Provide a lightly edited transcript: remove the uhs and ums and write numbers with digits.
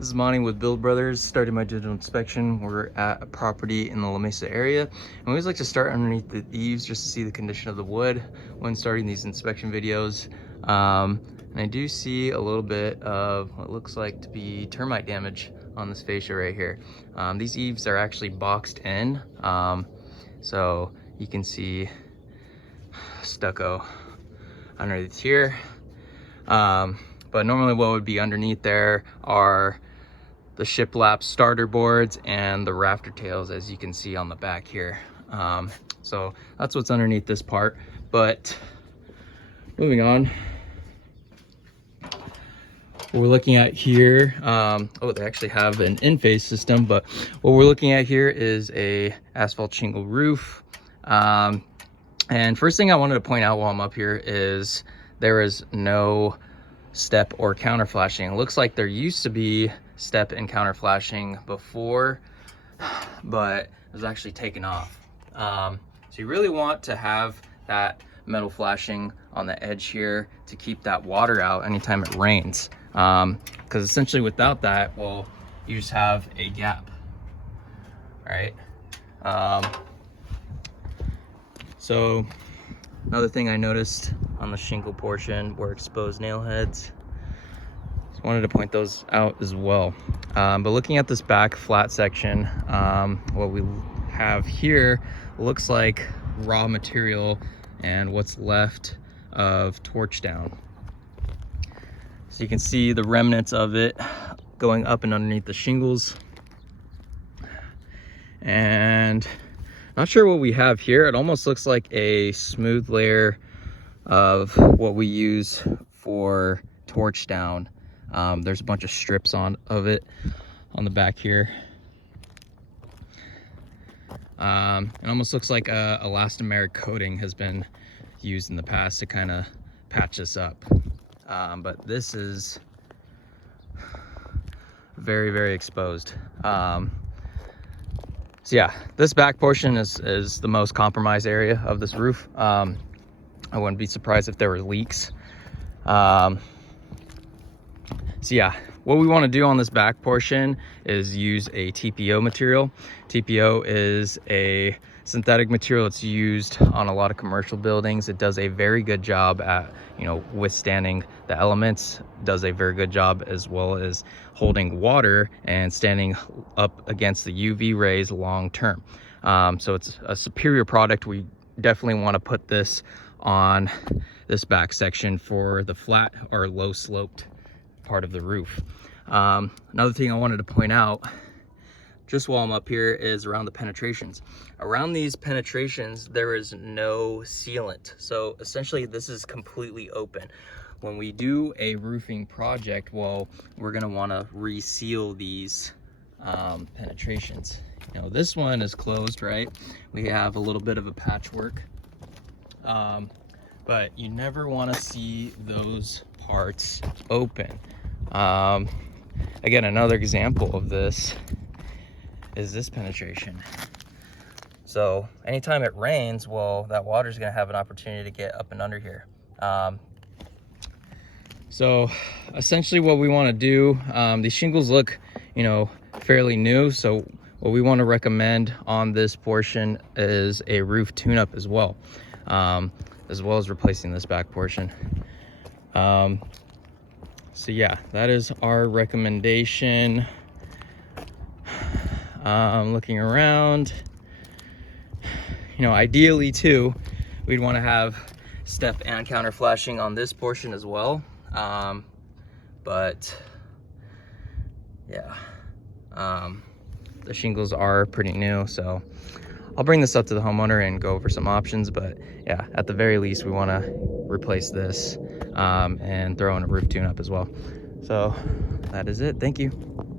This is Monty with Build Brothers, starting my digital inspection. We're at a property in the La Mesa area. And we always like to start underneath the eaves just to see the condition of the wood when starting these inspection videos. And I do see a little bit of what looks like to be termite damage on this fascia right here. These eaves are actually boxed in. So you can see stucco underneath here. But normally what would be underneath there are the shiplap starter boards and the rafter tails, as you can see on the back here. So that's what's underneath this part. But moving on, what we're looking at here, oh, they actually have an in-phase system, but what we're looking at here is a asphalt shingle roof. And first thing I wanted to point out while I'm up here is there is no step or counter flashing. It looks like there used to be step and counter flashing before, but it was actually taken off. So you really want to have that metal flashing on the edge here to keep that water out anytime it rains. Because essentially without that, well, you just have a gap, right? So another thing I noticed on the shingle portion were exposed nail heads. Just wanted to point those out as well. But looking at this back flat section, what we have here looks like raw material and what's left of torch down. So you can see the remnants of it going up and underneath the shingles. And not sure what we have here. It almost looks like a smooth layer of what we use for torch down. There's a bunch of strips of it on the back here. It almost looks like a elastomeric coating has been used in the past to kind of patch this up. But this is very, very exposed. So yeah, this back portion is the most compromised area of this roof. I wouldn't be surprised if there were leaks. So yeah, what we want to do on this back portion is use a TPO material. TPO is a synthetic material. It's used on a lot of commercial buildings. It does a very good job at, withstanding the elements. Does a very good job as well as holding water and standing up against the UV rays long term. So it's a superior product. We definitely want to put this on this back section for the flat or low sloped part of the roof. Another thing I wanted to point out just while I'm up here is around the penetrations. Around these penetrations, there is no sealant. So essentially this is completely open. When we do a roofing project, well, we're gonna wanna reseal these penetrations. This one is closed, right? We have a little bit of a patchwork, but you never wanna see those parts open. Again, another example of this is this penetration. So anytime it rains, well, that water is going to have an opportunity to get up and under here. So essentially what we want to do, these shingles look, fairly new. So what we want to recommend on this portion is a roof tune-up as well as replacing this back portion. So yeah, that is our recommendation. Looking around, ideally too, we'd want to have step and counter flashing on this portion as well. But yeah, the shingles are pretty new, so I'll bring this up to the homeowner and go over some options. But yeah, at the very least, we want to replace this and throw in a roof tune-up as well. So that is it. Thank you.